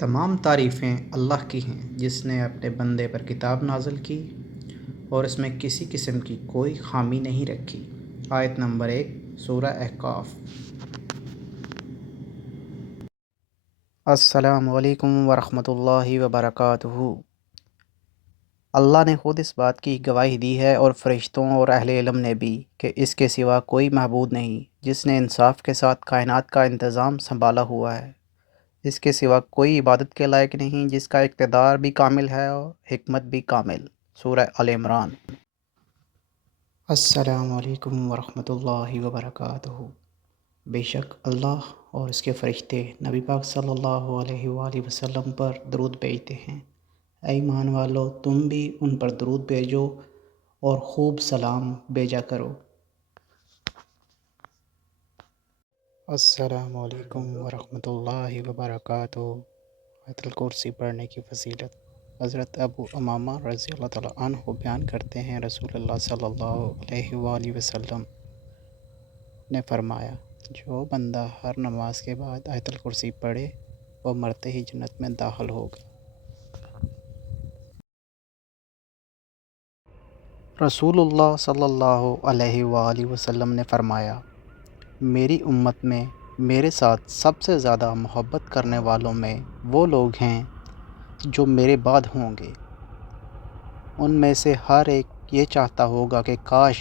تمام تعریفیں اللہ کی ہیں جس نے اپنے بندے پر کتاب نازل کی اور اس میں کسی قسم کی کوئی خامی نہیں رکھی۔ آیت نمبر 1 سورہ احقاف۔ السلام علیکم ورحمۃ اللہ وبرکاتہ۔ اللہ نے خود اس بات کی گواہی دی ہے اور فرشتوں اور اہل علم نے بھی کہ اس کے سوا کوئی معبود نہیں جس نے انصاف کے ساتھ کائنات کا انتظام سنبھالا ہوا ہے۔ اس کے سوا کوئی عبادت کے لائق نہیں جس کا اقتدار بھی کامل ہے اور حکمت بھی کامل۔ سورہ آل عمران۔ السلام علیکم ورحمۃ اللہ وبرکاتہ۔ بے شک اللہ اور اس کے فرشتے نبی پاک صلی اللہ علیہ وآلہ وسلم پر درود بھیجتے ہیں۔ اے ایمان والو، تم بھی ان پر درود بھیجو اور خوب سلام بھیجا کرو۔ السلام علیکم ورحمۃ اللہ وبرکاتہ۔ آیت الکرسی پڑھنے کی فضیلت۔ حضرت ابو امامہ رضی اللہ تعالیٰ عنہ بیان کرتے ہیں، رسول اللہ صلی اللہ علیہ وآلہ وسلم نے فرمایا، جو بندہ ہر نماز کے بعد آیت الکرسی پڑھے وہ مرتے ہی جنت میں داخل ہوگا۔ رسول اللہ صلی اللہ علیہ وآلہ وسلم نے فرمایا، میری امت میں میرے ساتھ سب سے زیادہ محبت کرنے والوں میں وہ لوگ ہیں جو میرے بعد ہوں گے۔ ان میں سے ہر ایک یہ چاہتا ہوگا کہ کاش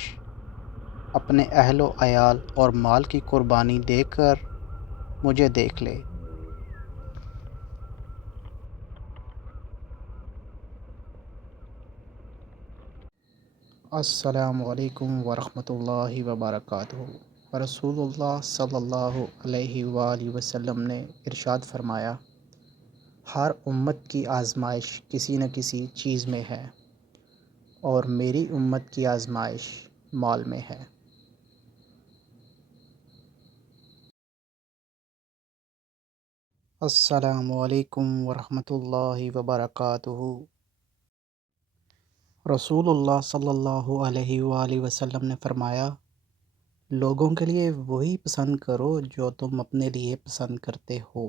اپنے اہل و عیال اور مال کی قربانی دے کر مجھے دیکھ لے۔ السلام علیکم ورحمۃ اللہ وبرکاتہ۔ رسول اللہ صلی اللہ علیہ وآلہ وسلم نے ارشاد فرمایا، ہر امت کی آزمائش کسی نہ کسی چیز میں ہے اور میری امت کی آزمائش مال میں ہے۔ السلام علیکم ورحمۃ اللہ وبرکاتہ۔ رسول اللہ صلی اللہ علیہ وآلہ وسلم نے فرمایا، لوگوں کے لیے وہی پسند کرو جو تم اپنے لیے پسند کرتے ہو۔